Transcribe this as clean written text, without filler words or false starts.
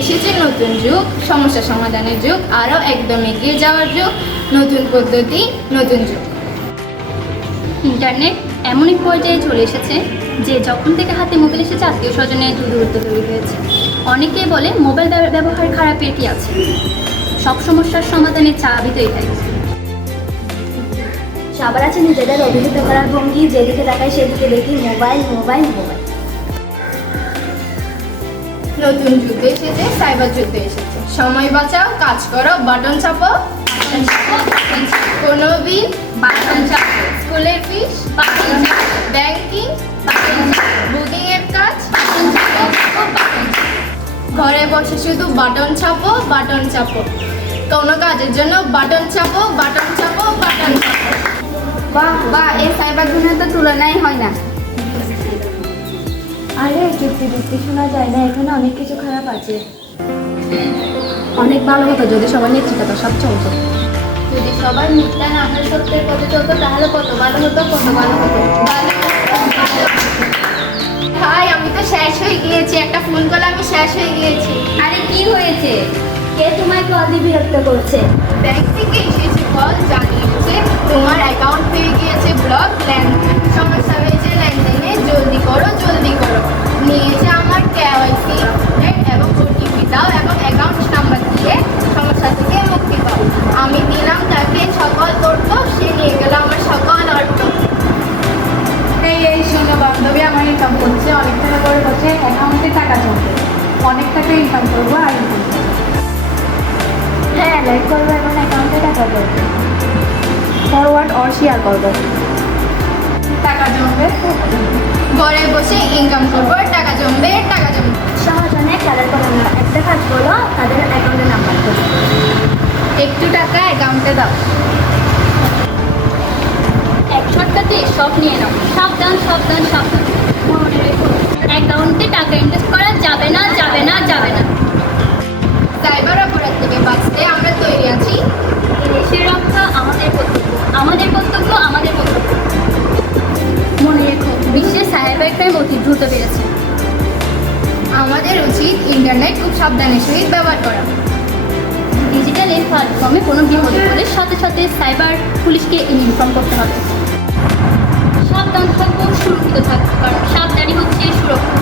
এসেছে নতুন যুগ, সমস্যা সমাধানের যুগ, আরও একদম এগিয়ে যাওয়ার যুগ, নতুন পদ্ধতি, নতুন যুগ। ইন্টারনেট এমন এক পর্যায়ে চলে এসেছে যে যখন থেকে হাতে মোবাইল এসেছে আত্মীয় স্বজনের দূরত্ব তৈরি হয়েছে। অনেকেই বলে মোবাইল ব্যবহার খারাপের কি আছে, সব সমস্যার সমাধানের চাবি তো এটাই। সবার আছে নিজেদের অভিহিত করার ভঙ্গি, যেদিকে তাকাই সেদিকে দেখি মোবাইল মোবাইল মোবাইল। নতুন যুদ্ধে এসেছে, সাইবার যুদ্ধে এসেছে। সময় বাঁচাও, কাজ করো, বাটন চাপো, কোনো বিল, বাটন চাপো, স্কুলের ফিস, বাটন চাপো, ব্যাংকিং, বাটন চাপো, বুকিং এর কাজ, বাটন চাপো, বাটন চাপো। ঘরে বসে শুধু বাটন চাপো, বাটন চাপো। কোনো কাজের জন্য বাটন চাপো, বাটন চাপো, বাটন চাপো। বাহ বাহ, এই সাইবার দুনিয়া তো তুলনাই হয় না। আরে যুক্তি যুক্তি শোনা যায় না, এখানে অনেক কিছু খারাপ আছে। অনেক ভালো হতো যদি সবাই নেতৃত্বটা সব চলতো। যদি সবার মুখটা না আপনার সত্যের পথে চলতো তাহলে কত ভালো হতো, কত ভালো হতো। ভাই আমি তো শেষ হয়ে গিয়েছি, একটা ফোন কল আমি শেষ হয়ে গিয়েছি। আরে কি হয়েছে? কে তোমায় কল দিয়ে বিরক্ত করছে? ব্যাংক থেকে এসেছে কল, জানিয়েছে তোমার অ্যাকাউন্ট হয়ে গিয়েছে ব্লক, সমস্যা হয়েছে লেনদেনে, জলদি করো জলদি করো। নিয়েছে আমার কেওয়াইসি এবং ওটিপি দাও এবং অ্যাকাউন্ট নাম্বার দিয়ে সমস্যা থেকে মুক্তি পাও। আমি দিলাম তাকে সকল তথ্য, সে নিয়ে গেল আমার সকল অর্থ। এই শোনো বান্ধবী, আমার ইনকাম করছে, অনেক টাকা করে বসে অ্যাকাউন্টে টাকা জমবে, অনেক টাকা ইনকাম করবো আর ইনকাম করবো। হ্যাঁ, লাইক করবো এবং অ্যাকাউন্টে টাকা করবো, ফরওয়ার্ড অর শেয়ার করবো। টাকা জমবে, ঘরে বসে ইনকাম করবো, টাকা জমবে, টাকা জমবে। সহজ অনেক কালার করো না, একটা কাজ করো, তাদের অ্যাকাউন্টে নাম্বার করো। একটু টাকা অ্যাকাউন্টে দাও। এক শর্টকাটে সব নিয়ে নাও, সাবধান সাবধান সাবধান। মনে রেখো, অ্যাকাউন্টে টাকা ইনভেস্ট করা যাবে না, যাবে না, যাবে না। সাইবার অপরাধ থেকে বাঁচতে আমরা তৈরি আছি। দেশের রক্ষা আমাদের কর্তব্য, আমাদের কর্তব্য, আমাদের কর্তব্য। মনে রেখো, বিশ্বের সাইবার ক্রাইম অতি দ্রুত বেড়েছে। আমাদের উচিত ইন্টারনেট খুব সাবধানের সহিত ব্যবহার করা। ডিজিটাল এই প্ল্যাটফর্মে কোনো বিপদে পড়লে সাথে সাথে সাইবার পুলিশকে ইনফর্ম করতে হবে। সাবধান থাকবো, সুরক্ষিত থাকবো, কারণ সাবধানই হচ্ছে সুরক্ষা।